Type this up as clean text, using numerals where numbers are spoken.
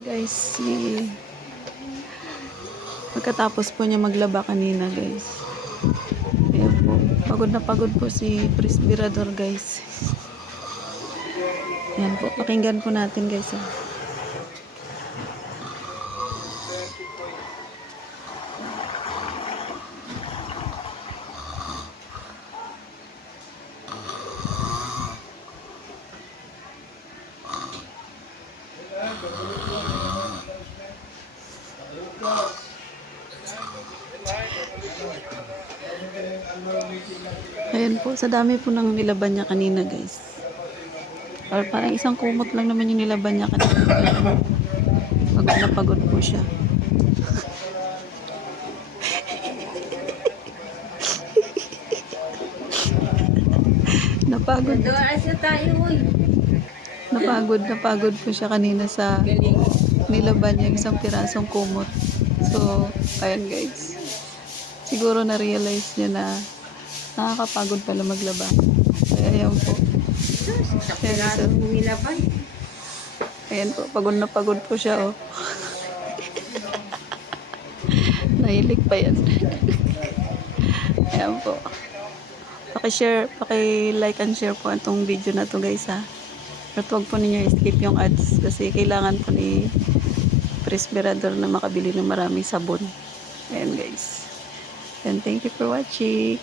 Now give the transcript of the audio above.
Guys, pagkatapos po niya maglaba kanina guys. Ayan po, pagod po si Presbyrador guys. Ayan po, pakinggan po natin guys. Ayan po, sa dami po nang nilaban niya kanina guys. Or parang isang kumot lang naman yung nilaban niya kanina. Pagod na pagod po siya. Napagod po siya kanina sa nilaban niya isang pirasong kumot. So, ayan guys. Siguro na-realize niya na nakakapagod pala maglaba. Kaya ayan po. Ayan po, pagod na po siya oh. Nahilig pa yan. Ayan po. Paki-share, paki-like and share po itong video na to guys ha. At huwag po ninyo skip yung ads kasi kailangan po ni Presbyrador na makabili ng maraming sabon. Ayan guys. And thank you for watching.